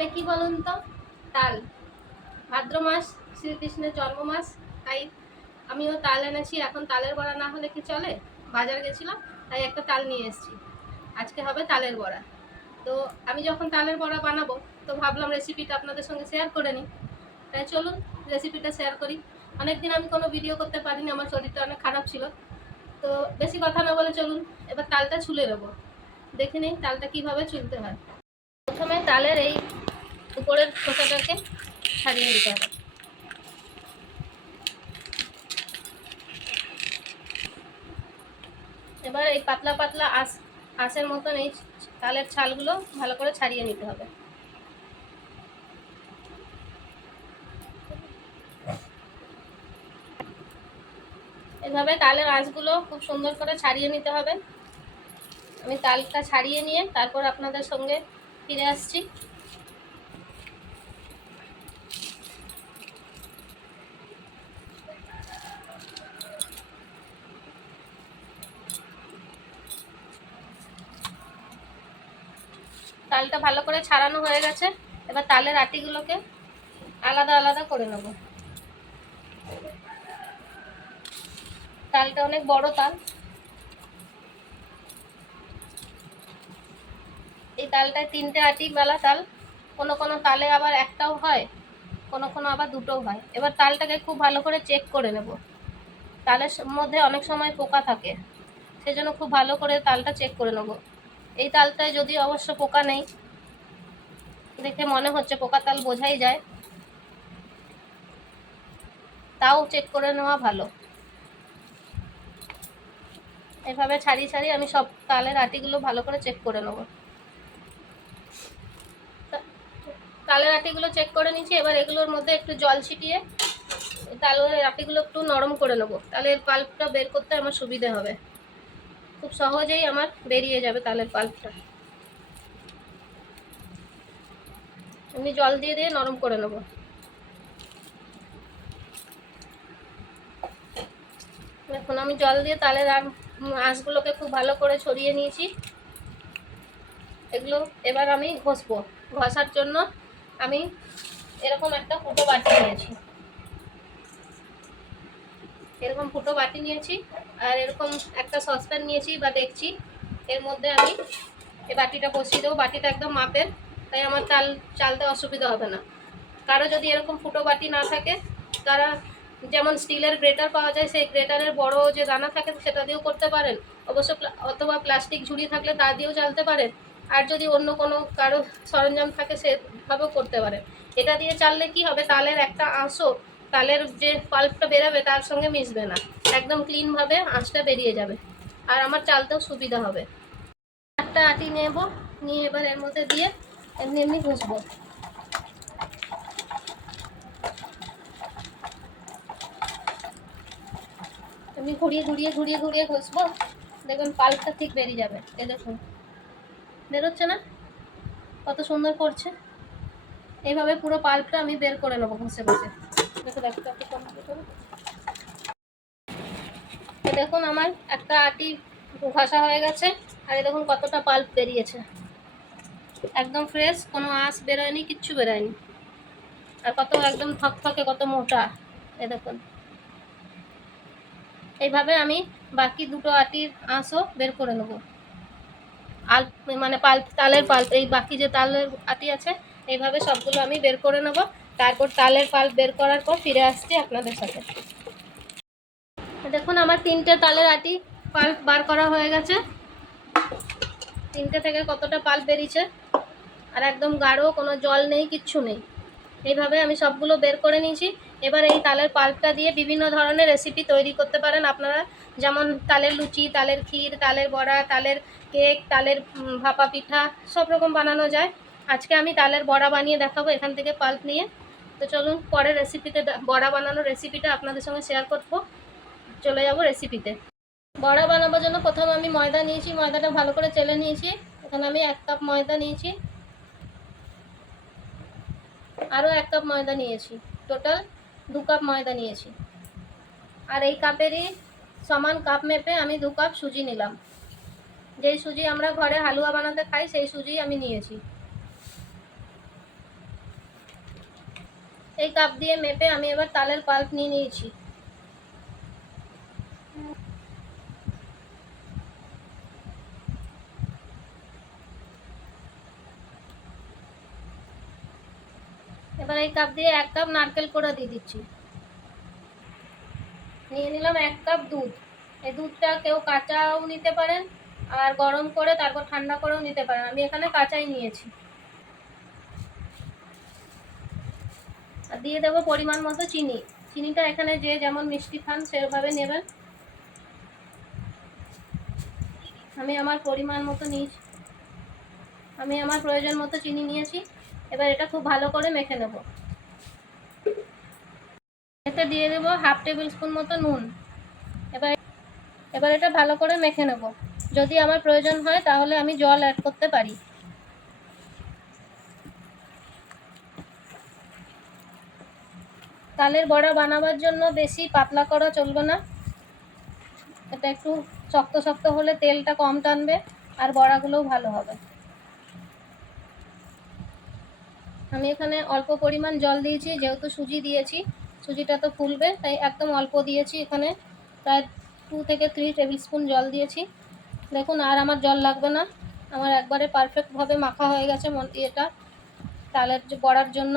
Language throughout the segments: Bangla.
এটা কি বলুন তো? তাল। ভাদ্র মাস শ্রীকৃষ্ণের জন্ম মাস, তাই আমিও তাল এনেছি। এখন তালের বড়া না হলে কি চলে? বাজার গেছিলাম, তাই একটা তাল নিয়ে এসেছি। আজকে হবে তালের বড়া। তো আমি যখন তালের বড়া বানাবো, তো ভাবলাম রেসিপিটা আপনাদের সঙ্গে শেয়ার করে নিই। তাই চলুন রেসিপিটা শেয়ার করি। অনেকদিন আমি কোনো ভিডিও করতে পারিনি, আমার শরীরটা অনেক খারাপ ছিল। তো বেশি কথা না বলে চলুন এবার তালটা ছুলে নেবো। দেখে নিই তালটা কিভাবে ছুলতে হয়। প্রথমে তালের এই উপরের খোসাটাকে ছাড়িয়ে দিতে হবে। এবার এই পাতলা পাতলা আঁশের মতন এই তালের ছালগুলো ভালো করে ছাড়িয়ে নিতে হবে। এভাবে তালের আঁশগুলো খুব সুন্দর করে ছাড়িয়ে নিতে হবে। আমি তালটা ছাড়িয়ে নিয়ে তারপর আপনাদের সঙ্গে ফিরে আসছি। তালটা ভালো করে ছাড়ানো হয়ে গেছে। এবার তালের আটিগুলোকে আলাদা আলাদা করে নেব। তালটা অনেক বড় তাল। এই তালটায় 3টে আটি বালা তাল। কোনো কোনো তালে আবার একটাও হয়, কোনো কোনো আবার দুটোও হয়। এবার তালটাকে খুব ভালো করে চেক করে নেব। তালের মধ্যে অনেক সময় পোকা থাকে, সেজন্য খুব ভালো করে তালটা চেক করে নেব। এই তালটায় যদি অবশ্য পোকা নেই, দেখে মনে হচ্ছে পোকা তাল বোঝাই যায়, তাও চেক করে নেওয়া ভালো। এভাবে ছাড়িয়ে ছাড়িয়ে আমি সব তালের আটিগুলো ভালো করে চেক করে নেব। তালের আটিগুলো চেক করে নিচ্ছি। এবার এগুলোর মধ্যে একটু জল ছিটিয়ে তালের আটিগুলো একটু নরম করে নেব, তাহলে এর পাল্পটা বের করতে আমার সুবিধে হবে। খুব সহজেই আমার বেরিয়ে যাবে তালের পাল্পটা। এমনি জল দিয়ে দিয়ে নরম করে নেব। এখন আমি জল দিয়ে তালের আঁশগুলোকে খুব ভালো করে ছড়িয়ে নিয়েছি। এগুলো এবার আমি ঘষবো। ঘষার জন্য আমি এরকম একটা ফুটো বাটি নিয়েছি। এরকম ফুটো বাটি নিয়েছি আর এরকম একটা সসপ্যান নিয়েছি বা দেখছি। এর মধ্যে আমি এই বাটিটা বসিয়ে দেবো। বাটিটা একদম মাপের, তাই আমার তাল চালতে অসুবিধা হবে না। কারো যদি এরকম ফুটো বাটি না থাকে, তারা যেমন স্টিলের গ্রেটার পাওয়া যায়, সেই গ্রেটারের বড় যে দানা থাকে সেটা দিয়েও করতে পারেন। অবশ্য অথবা প্লাস্টিক ঝুড়ি থাকলে তা দিয়েও চালতে পারেন। আর যদি অন্য কোনো কারো সরঞ্জাম থাকে সেভাবেও করতে পারেন। এটা দিয়ে চাললে কি হবে, তালের একটা আঁশও তালের যে পাল্পটা বেরোবে তার সঙ্গে মিশবে না, একদম ক্লিনভাবে আঁশটা বেরিয়ে যাবে, আর আমার চালতেও সুবিধা হবে। একটা আটি নেব, নিয়ে এবার এর মধ্যে দিয়ে এমনি এমনি ঘষবো। এমনি ঘুরিয়ে ঘুরিয়ে ঘুরিয়ে ঘুরিয়ে ঘষবো, দেখবেন পাল্পটা ঠিক বেরিয়ে যাবে। এই দেখুন বেরোচ্ছে না, কত সুন্দর করছে। এইভাবে পুরো পাল্পটা আমি বের করে নেবো ঘষে ঘষে। দেখুন আমার একটা আটি ঘষা হয়ে গেছে, আর এই দেখুন কতটা পাল্প বেরিয়েছে। একদম ফ্রেশ, কোনো আঁশ বেরোয়নি, কিচ্ছু বেরোয়নি। আর কত একদম থকথকে, কত মোটা। এই দেখুন এইভাবে আমি বাকি দুটো আটির আঁশও বের করে নেবো। মানে পাল্প, তালের পাল্প, এই বাকি যে তালের আটি আছে এইভাবে সবগুলো আমি বের করে নেব। তারপর তালের পাল্প বের করার পর ফিরে আসছি আপনাদের সাথে। দেখুন আমার 3টে তালের আটি পাল্প বার করা হয়ে গেছে। 3টে থেকে কতটা পাল্প বেরিয়েছে, আর একদম গাঢ়, কোনো জল নেই, কিচ্ছু নেই। এইভাবে আমি সবগুলো বের করে নিয়েছি। এবার এই তালের পাল্পটা দিয়ে বিভিন্ন ধরনের রেসিপি তৈরি করতে পারেন আপনারা, যেমন তালের লুচি, তালের ক্ষীর, তালের বড়া, তালের কেক, তালের ভাপা পিঠা, সব রকম বানানো যায়। আজকে আমি তালের বড়া বানিয়ে দেখাবো এখান থেকে পাল্প নিয়ে। তো চলুন পরের রেসিপিতে, বড়া বানানোর রেসিপিটা আপনাদের সঙ্গে শেয়ার করবো। চলে যাব রেসিপিতে। বড়া বানাবার জন্য প্রথমে আমি ময়দা নিয়েছি, ময়দাটা ভালো করে চেলে নিয়েছি। এখানে আমি 1 কাপ ময়দা নিয়েছি, আরও 1 কাপ ময়দা নিয়েছি, টোটাল 2 কাপ ময়দা নিয়েছি। আর এই কাপেরই সমান কাপ মেপে আমি 2 কাপ সুজি নিলাম। যেই সুজি আমরা ঘরে হালুয়া বানাতে খাই সেই সুজি আমি নিয়েছি। এই কাপ দিয়ে মেপে আমি এবার তালের পাল্প নিয়ে নিয়েছি। এবার এই কাপ দিয়ে 1 কাপ নারকেল কোড়া দিয়ে দিচ্ছি। নিয়ে নিলাম 1 কাপ দুধ। এই দুধটা কেউ কাঁচাও নিতে পারেন, আর গরম করে তারপর ঠান্ডা করেও নিতে পারেন। আমি এখানে কাঁচাই নিয়েছি। আর দিয়ে দেবো পরিমাণ মতো চিনি। চিনিটা এখানে যে যেমন মিষ্টি খান সেভাবে নেবেন। আমি আমার পরিমাণ মতো নিয়েছি, আমি আমার প্রয়োজন মতো চিনি নিয়েছি। এবার এটা খুব ভালো করে মেখে নেব। এতে দিয়ে দেবো 1/2 টেবিল স্পুন মতো নুন। এবার এবার এটা ভালো করে মেখে নেব। যদি আমার প্রয়োজন হয় তাহলে আমি জল অ্যাড করতে পারি। তালের বড়া বানাবার জন্য বেশি পাতলা করা চলবে না। এটা একটু শক্ত শক্ত হলে তেলটা কম টানবে আর বড়াগুলোও ভালো হবে। আমি এখানে অল্প পরিমাণ জল দিয়েছি, যেহেতু সুজি দিয়েছি, সুজিটা তো ফুলবে, তাই একদম অল্প দিয়েছি। এখানে প্রায় 2 থেকে 3 টেবিল স্পুন জল দিয়েছি। দেখুন আর আমার জল লাগবে না, আমার একবারে পারফেক্টভাবে মাখা হয়ে গেছে এটা তালের বড়ার জন্য।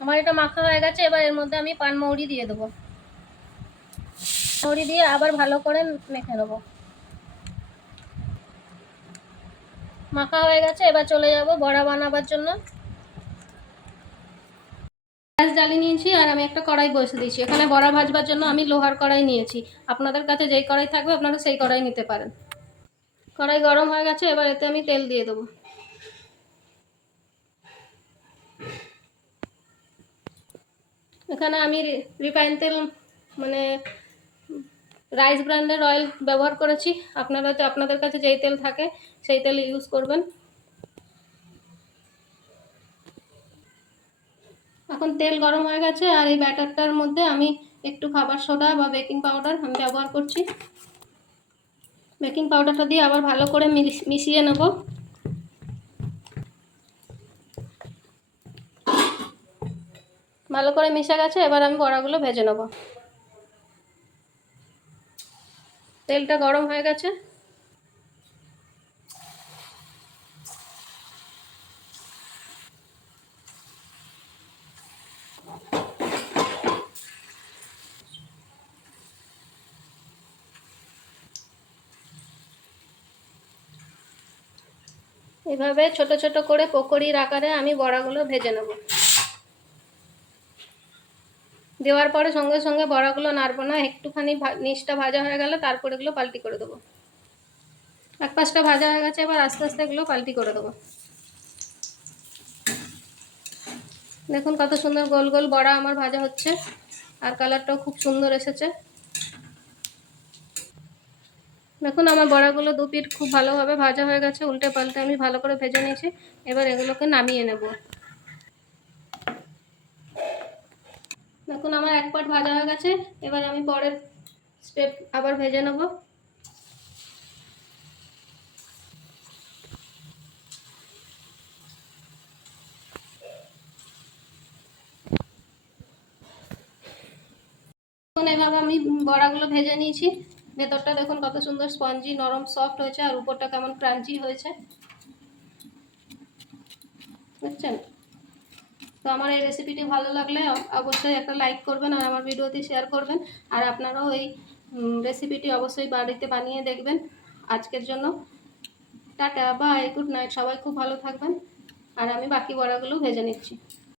আমার এটা মাখা হয়ে গেছে। এবার এর মধ্যে আমি পানমৌরি দিয়ে দেবো। মৌরি দিয়ে আবার ভালো করে মেখে নেবো। মাখা হয়ে গেছে, এবার চলে যাব বড়া বানাবার জন্য। গ্যাস জ্বালিয়ে নিয়েছি আর আমি একটা কড়াই বসিয়ে দিয়েছি। এখানে বড়া ভাজবার জন্য আমি লোহার কড়াই নিয়েছি। আপনাদের কাছে যেই কড়াই থাকবে আপনারা সেই কড়াই নিতে পারেন। কড়াই গরম হয়ে গেছে, এবার এতে আমি তেল দিয়ে দেবো। এখানে আমি রিফাইন তেল মানে রাইস ব্র্যান্ডের অয়েল ব্যবহার করেছি। আপনাদের কাছে যেই তেল থাকে সেই তেল ইউজ করবেন। এখন তেল গরম হয়ে গেছে আর এই ব্যাটারটার মধ্যে আমি একটু খাবার সোডা বা বেকিং পাউডার আমি ব্যবহার করছি। বেকিং পাউডারটা দিয়ে আবার ভালো করে মিশিয়ে নেব। ভালো করে মিশে গেছে, এবার আমি বড়াগুলো ভেজে নেব। তেলটা গরম হয়ে গেছে। এভাবে ছোট ছোট করে পকোড়ির আকারে আমি বড়াগুলো ভেজে নেব। দেওয়ার পরে সঙ্গে সঙ্গে বড়াগুলো নাড়বো না, একটুখানি নিচটা ভাজা হয়ে গেলে তারপর এগুলো পাল্টি করে দেবো। এক পাশটা ভাজা হয়ে গেছে, এবার আস্তে আস্তে এগুলো পাল্টি করে দেবো। দেখুন কত সুন্দর গোল গোল বড়া আমার ভাজা হচ্ছে, আর কালারটাও খুব সুন্দর এসেছে। দেখুন আমার বড়াগুলো দু পিঠ খুব ভালোভাবে ভাজা হয়ে গেছে, উল্টে পাল্টে আমি ভালো করে ভেজে নিয়েছি। এবার এগুলোকে নামিয়ে নেব। দেখুন আমার এক পাট ভাজা হয়ে গেছে, এবার আমি পরের স্টেপ আবার ভেজে নেব। দেখুন এভাবে আমি বড়াগুলো ভেজে নিয়েছি। ভেতরটা দেখুন কত সুন্দর স্পঞ্জি নরম সফট হয়েছে, আর উপরটা কেমন ক্রাঞ্চি হয়েছে, বুঝছেন? তো আমার এই রেসিপিটি ভালো লাগলে অবশ্যই একটা লাইক করবেন আর আমার ভিডিওটি শেয়ার করবেন। আর আপনারাও এই রেসিপিটি অবশ্যই বাড়িতে বানিয়ে দেখবেন। আজকের জন্য টাটা, বাই, গুড নাইট। সবাই খুব ভালো থাকবেন। আর আমি বাকি বড়াগুলো ভেজে নিচ্ছি।